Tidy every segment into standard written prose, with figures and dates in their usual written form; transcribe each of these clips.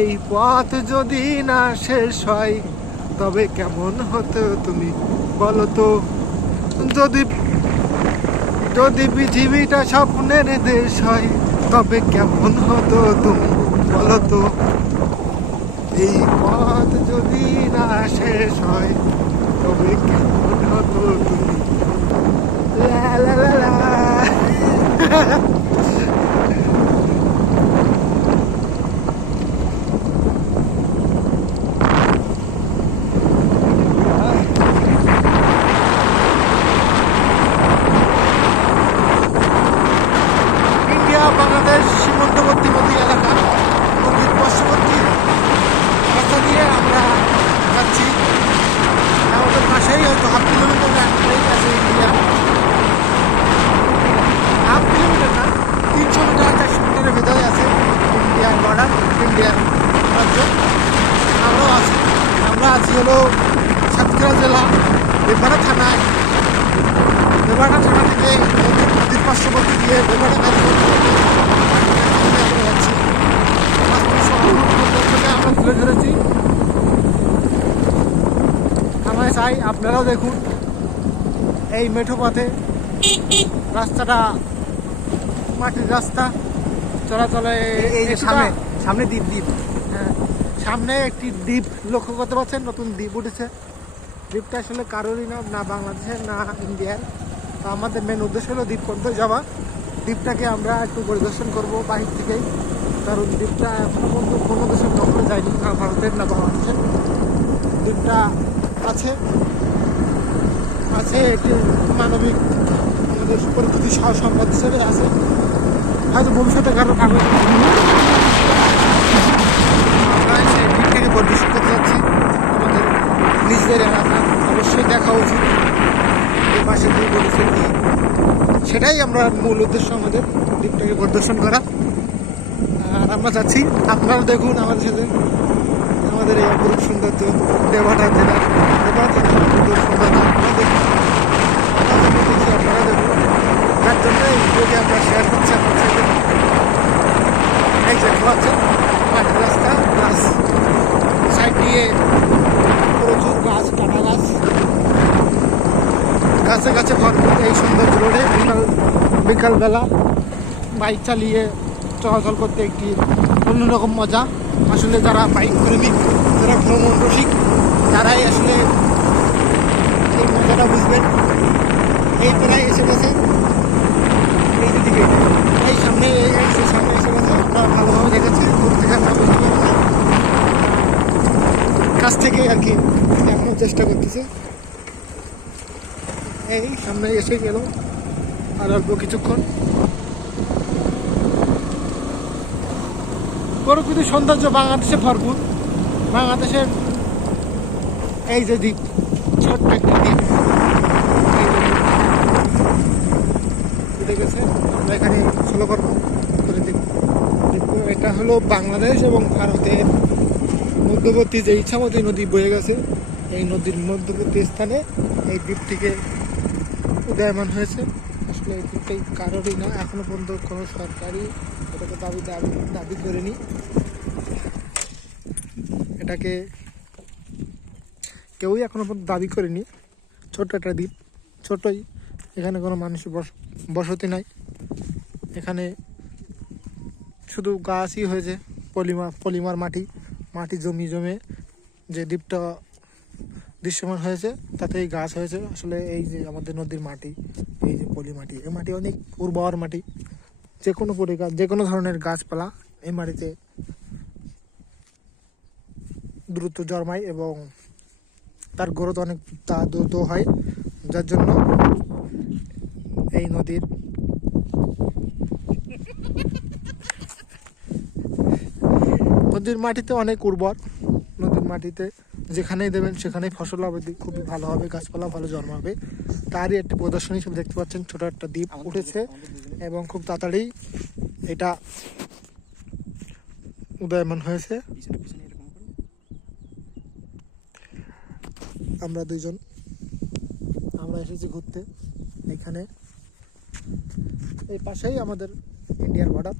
এই পথ যদি না শেষ হয় তবে কেমন হতো তুমি বলো তো। যদি যদি পৃথিবীটা স্বপ্নের দেশ হয় তবে কেমন হতো তুমি বলো তো। এই পথ যদি না শেষ হয় তবে কেমন হতো তুমি। লা লা লা লা। ইন্ডিয়া বাংলাদেশ সীমান্তবর্তী নদী এলাকা, নদীর পার্শ্ববর্তী রাস্তা দিয়ে আমরা যাচ্ছি। আমাদের পাশেই হয়তো 1/2 কিলোমিটার আছে ইন্ডিয়া। 1/2 কিলোমিটার না, 300 মিটার 400 মিটারের ভেতরে আছে ইন্ডিয়ার বর্ডার, ইন্ডিয়ার রাজ্য। আমরা আছি হলো সাতক্ষীরা জেলা বেপাড়া থানায়। বেপাড়া থানা থেকে নদীর পার্শ্ববর্তী দিয়ে বেপাড়া যাচ্ছি। আমরা তুলে ধরেছি। আমরা চাই আপনারাও দেখুন এই মেঠো পথে রাস্তাটা, মাটির রাস্তা চলাচলে। এই যে সামনে দ্বীপ, হ্যাঁ সামনে একটি দ্বীপ লক্ষ্য করতে পারছেন, নতুন দ্বীপ উঠেছে। দ্বীপটা আসলে কারোরই না বাংলাদেশের না ইন্ডিয়ার। তো আমাদের মেন উদ্দেশ্য হলো দ্বীপ পর্যন্ত যাওয়া। দ্বীপটাকে আমরা একটু পরিদর্শন করবো বাহির থেকেই, কারণ দ্বীপটা এখনো পর্যন্ত কোনো দেশের দখলে যায়নি, না ভারতের না বাংলাদেশের। দ্বীপটা আছে একটি মানবিক আমাদের পরিচিতি সম্পদ হিসেবে আছে। হয়তো ভবিষ্যতে কারো কাগজ আমরা সেই দ্বীপটাকে পরিদর্শন করতে যাচ্ছি। আমাদের নিজেদের এলাকা অবশ্যই দেখা উচিত, এই পাশে দ্বীপ বলেছে সেটাই আমরা মূল উদ্দেশ্য আমাদের, দ্বীপটাকে পরিদর্শন করা। আর আমরা যাচ্ছি, আপনারা দেখুন আমাদের সাথে আমাদের এই অপরূপ সৌন্দর্য দেবাটা জেলার সৌন্দর্য আপনারা দেখুন। তার জন্য এই ভিডিওটি আমরা শেয়ার করছি আপনার সাথে। এই যে পাচ্ছেন মাটির রাস্তা, প্লাস সাইড দিয়ে প্রচুর গাছ, কাটা গাছ, গাছে গাছে ভরপুর এই সৌন্দর্য রোডে বিকালবেলা বাইক চালিয়ে চলাচল করতে একটি অন্যরকম মজা। আসলে যারা বাইক প্রেমিক, যারা ভ্রমণ রসিক, তারাই আসলে এই মজাটা বুঝবেন। এই প্রায় এসে গেছে এই দিকে, এই সামনে এসে গেছে। আমরা ভালোভাবে দেখেছি, দূর থেকে আমরা বুঝতে পারবো না, কাছ থেকে আর কি দেখানোর চেষ্টা করতেছে। এই সামনে এসে গেল আর অল্প কিছুক্ষণ। প্রকৃতির সৌন্দর্য বাংলাদেশে ভরপুর। বাংলাদেশের এই যে দ্বীপ, ছোট্ট একটি দ্বীপ উঠে গেছে, আমরা এখানে ফলো করবো করে দেখব। এটা হলো বাংলাদেশ এবং ভারতের মধ্যবর্তী যে ইছামতি নদী বয়ে গেছে, এই নদীর মধ্যবর্তী স্থানে এই দ্বীপটিকে উদয়মান হয়েছে। আসলে এই দ্বীপটাই কারোরই না, এখনো পর্যন্ত কোনো সরকারি এটাকে দাবি করেনি। এটাকে কেউই এখনো পর্যন্ত দাবি করেনি। ছোট্ট একটা দ্বীপ, ছোটই, এখানে কোনো মানুষের বসতি নাই। এখানে শুধু গাছই হয়েছে, পলিমার মাটি জমে যে দ্বীপটা দৃশ্যমান হয়েছে তাতেই গাছ হয়েছে। আসলে এই যে আমাদের নদীর মাটি, এই যে পলি মাটি, এই মাটি অনেক উর্বর মাটি। যে কোনো ধরনের গাছপালা এই মাটিতে দ্রুত জন্মায় এবং তার গ্রোথ অনেক দ্রুত হয়, যার জন্য এই নদীর মাটিতে অনেক উর্বর। নদীর মাটিতে যেখানেই দেবেন সেখানেই ফসল হবে, খুবই ভালো হবে, গাছপালা ভালো জন্মাবে। তারই একটি প্রদর্শনী হিসেবে দেখতে পাচ্ছেন ছোট একটা দ্বীপ উঠেছে এবং খুব তাড়াতাড়ি এটা উদয়মান হয়েছে। আমরা এসেছি ঘুরতে এখানে। এই পাশেই আমাদের ইন্ডিয়ার বর্ডার,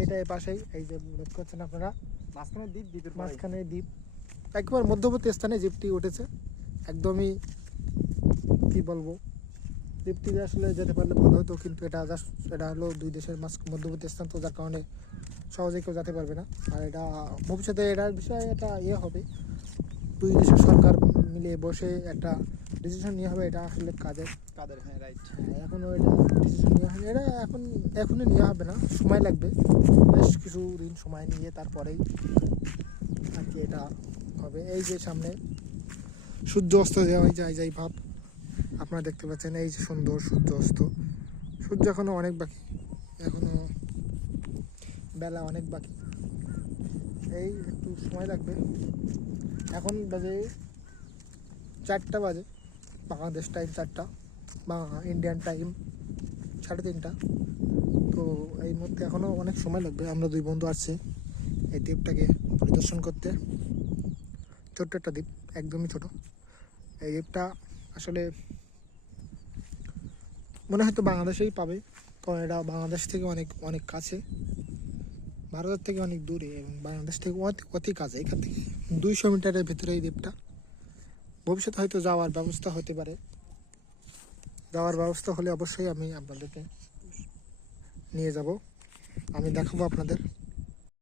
এইটা এই পাশেই, এই যে দেখতে পাচ্ছেন আপনারা মাঝখানে দ্বীপ, দ্বীপের মাঝখানে দ্বীপ, একবার মধ্যবর্তী স্থানে দ্বীপটি উঠেছে। একদমই কি বলবো, দ্বীপটি আসলে যেতে পারলে ভালো হতো, কিন্তু এটা জাস্ট এটা হলো দুই দেশের মধ্যবর্তী স্থান, তো যার কারণে সহজে কেউ যেতে পারবে না। আর এটা ভবিষ্যতে এটার বিষয়ে এটা হবে, দুই দেশের সরকার মিলে বসে একটা ডিসিশন নেওয়া হবে। এটা আসলে কাদের, হ্যাঁ রাইট। হ্যাঁ এখনও এটা ডিসিশন নেওয়া হয়নি, এটা এখনই নেওয়া হবে না, সময় লাগবে, বেশ কিছু দিন সময় নিয়ে তারপরেই আর কি এটা হবে। এই যে সামনে সূর্য অস্ত যাওয়াই যাই ভাব আপনারা দেখতে পাচ্ছেন, এই যে সুন্দর সূর্য অস্ত। সূর্য এখনও অনেক বাকি, এখনও বেলা অনেক বাকি, এই একটু সময় লাগবে। এখন বাজে 4টা বাজে, বাংলাদেশ টাইম 4টা, ইন্ডিয়ান টাইম 3:30। তো এই মধ্যে এখনও অনেক সময় লাগবে। আমরা দুই বন্ধু আসছি এই দ্বীপটাকে পরিদর্শন করতে। ছোট্ট একটা দ্বীপ, একদমই ছোট। এই দ্বীপটা আসলে মনে হয়তো বাংলাদেশেই পাবে, কারণ এটা বাংলাদেশ থেকে অনেক অনেক কাছে, ভারতের থেকে অনেক দূরে এবং বাংলাদেশ থেকে অতি কাছে। এখান থেকে 200 মিটারের ভেতরে এই দ্বীপটা। ভবিষ্যতে হয়তো যাওয়ার ব্যবস্থা হতে পারে, যাওয়ার ব্যবস্থা হলে অবশ্যই আমি আপনাদেরকে নিয়ে যাব, আমি দেখাবো আপনাদের।